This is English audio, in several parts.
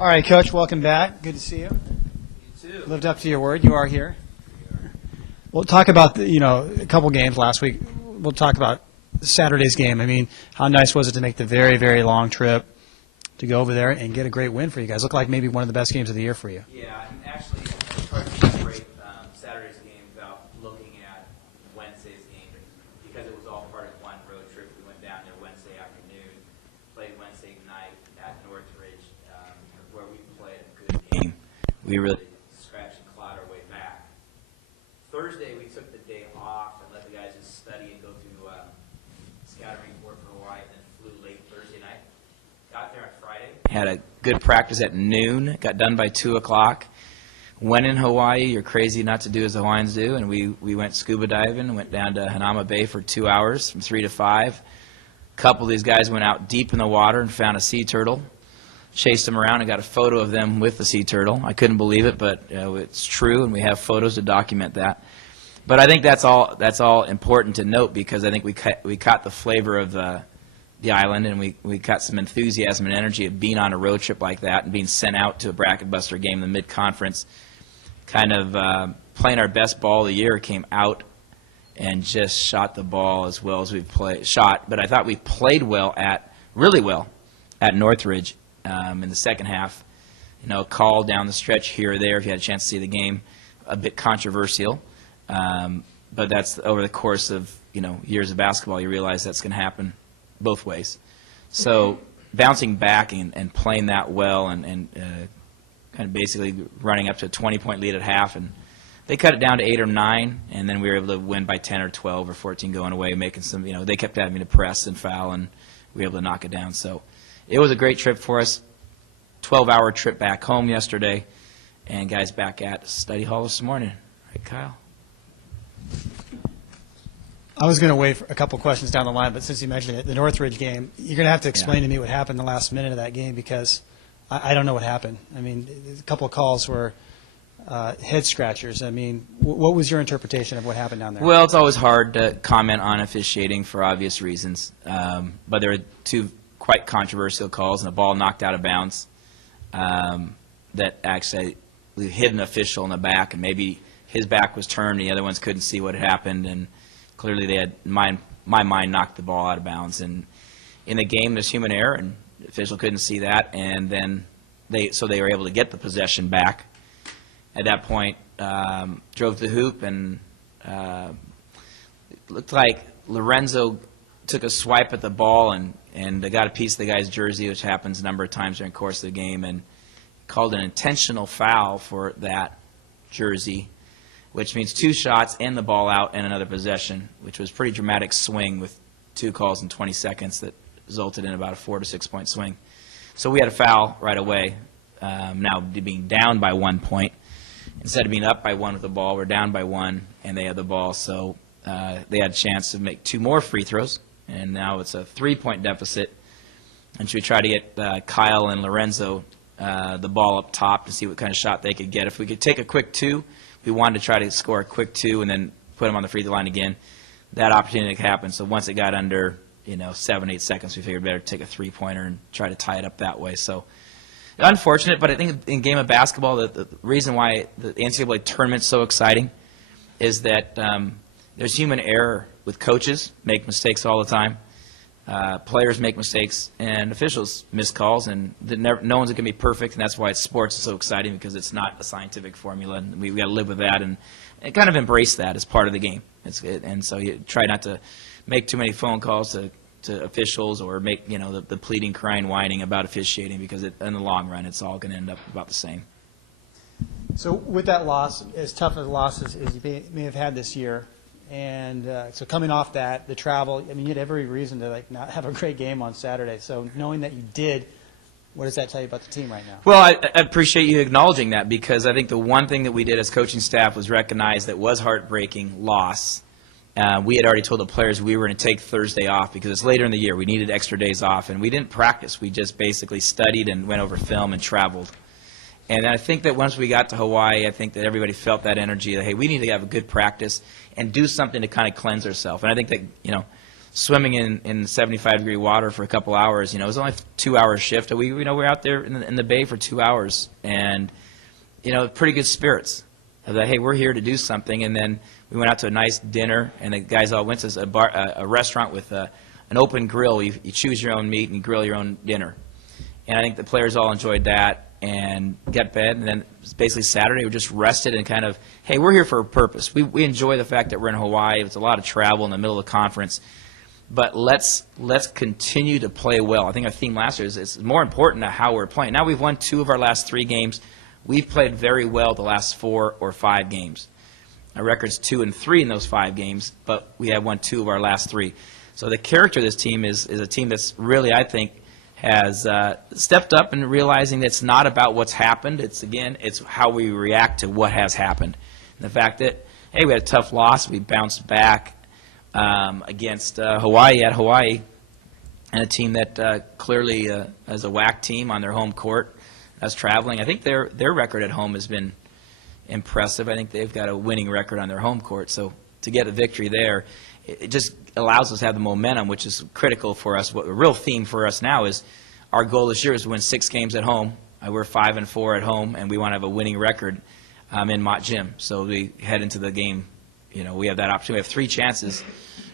All right, Coach, welcome back. Good to see you. You too. Lived up to your word. You are here. We'll talk about a couple games last week. We'll talk about Saturday's game. I mean, how nice was it to make the very, very long trip to go over there and get a great win for you guys? Looked like maybe one of the best games of the year for you. Yeah, and actually, it's hard to separate Saturday's game without looking at Wednesday's game because it was all part of one road trip. We went down there Wednesday afternoon, played Wednesday night at Northridge, where we played a good game. We really scratched and clawed our way back. Thursday, we took the day off and let the guys just study and go through scattering report for Hawaii, and then flew late Thursday night. Got there on Friday. Had a good practice at noon. Got done by 2 o'clock. When in Hawaii, you're crazy not to do as the Hawaiians do, and we went scuba diving. Went down to Hanama Bay for 2 hours from 3 to 5. A couple of these guys went out deep in the water and found a sea turtle. Chased them around and got a photo of them with the sea turtle. I couldn't believe it, but it's true, and we have photos to document that. But I think that's all important to note because I think we caught the flavor of the island, and we got some enthusiasm and energy of being on a road trip like that and being sent out to a BracketBuster game in the mid-conference, kind of playing our best ball of the year, came out and just shot the ball as well as we've shot. But I thought we played really well at Northridge in the second half. A call down the stretch here or there, if you had a chance to see the game, a bit controversial. But that's over the course of years of basketball, you realize that's going to happen both ways. So bouncing back and playing that well and kind of basically running up to a 20-point lead at half, and they cut it down to 8 or 9, and then we were able to win by 10 or 12 or 14 going away, making some, they kept having to press and foul, and we were able to knock it down. So it was a great trip for us. 12-hour trip back home yesterday, and guys back at study hall this morning. Right, Kyle? I was going to wait for a couple questions down the line, but since you mentioned it, the Northridge game, you're going to have to explain to me what happened in the last minute of that game because I don't know what happened. I mean, a couple of calls were head scratchers. I mean, what was your interpretation of what happened down there? Well, it's always hard to comment on officiating for obvious reasons, but there were two quite controversial calls and a ball knocked out of bounds that actually hit an official in the back, and maybe his back was turned and the other ones couldn't see what had happened, and clearly they had, my mind knocked the ball out of bounds. And in the game, there's human error, and the official couldn't see that, and then they were able to get the possession back. At that point, drove the hoop, and it looked like Lorenzo took a swipe at the ball and got a piece of the guy's jersey, which happens a number of times during the course of the game, and called an intentional foul for that jersey, which means 2 shots and the ball out and another possession, which was a pretty dramatic swing with 2 calls in 20 seconds that resulted in about a 4 to 6 point swing. So we had a foul right away. Now being down by 1 point, instead of being up by 1 with the ball, we're down by 1, and they had the ball. So they had a chance to make 2 more free throws, and now it's a 3-point deficit. And should we try to get Kyle and Lorenzo the ball up top to see what kind of shot they could get? If we could take a quick 2, we wanted to try to score a quick 2 and then put them on the free throw line again. That opportunity happened. So once it got under 7, 8 seconds, we figured better take a 3-pointer and try to tie it up that way. So unfortunate, but I think in game of basketball, the reason why the NCAA tournament's so exciting is that there's human error with coaches, make mistakes all the time. Players make mistakes, and officials miss calls, and no one's going to be perfect, and that's why sports is so exciting, because it's not a scientific formula, and we've got to live with that and kind of embrace that as part of the game. And so you try not to make too many phone calls to officials or make the pleading, crying, whining about officiating, because in the long run it's all going to end up about the same. So with that loss, as tough as a loss as you may have had this year, and so coming off that, the travel, I mean, you had every reason to not have a great game on Saturday. So knowing that you did, what does that tell you about the team right now? Well, I appreciate you acknowledging that, because I think the one thing that we did as coaching staff was recognize that was heartbreaking loss. We had already told the players we were going to take Thursday off because it's later in the year. We needed extra days off, and we didn't practice. We just basically studied and went over film and traveled. And I think that once we got to Hawaii, I think that everybody felt that energy that, hey, we need to have a good practice and do something to kind of cleanse ourselves. And I think that, swimming in 75-degree water for a couple hours. It was only a 2-hour shift. We're out there in the bay for 2 hours, and pretty good spirits. I was like, hey, we're here to do something. And then we went out to a nice dinner, and the guys all went to a restaurant with an open grill. You choose your own meat and grill your own dinner. And I think the players all enjoyed that and got bed. And then basically Saturday we just rested and kind of, hey, we're here for a purpose. We enjoy the fact that we're in Hawaii. It's a lot of travel in the middle of the conference. But let's continue to play well. I think our theme last year is it's more important to how we're playing. Now we've won 2 of our last 3 games. We've played very well the last 4 or 5 games. Our record's 2-3 in those 5 games, but we have won 2 of our last 3. So the character of this team is a team that's really, I think, has stepped up and realizing that it's not about what's happened. It's how we react to what has happened. And the fact that, hey, we had a tough loss. We bounced back against Hawaii at Hawaii, and a team that clearly is a WAC team on their home court. Us traveling. I think their record at home has been impressive. I think they've got a winning record on their home court. So to get a victory there, it just allows us to have the momentum, which is critical for us. What the real theme for us now is our goal this year is to win 6 games at home. We're 5-4 at home, and we want to have a winning record in Mott Gym. So we head into the game. We have that opportunity. We have 3 chances,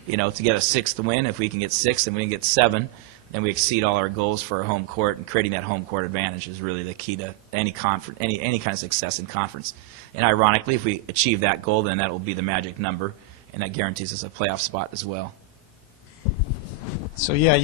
to get a 6th win. If we can get 6 and we can get 7, then we exceed all our goals for our home court, and creating that home court advantage is really the key to any kind of success in conference. And ironically, if we achieve that goal, then that will be the magic number, and that guarantees us a playoff spot as well. So yeah,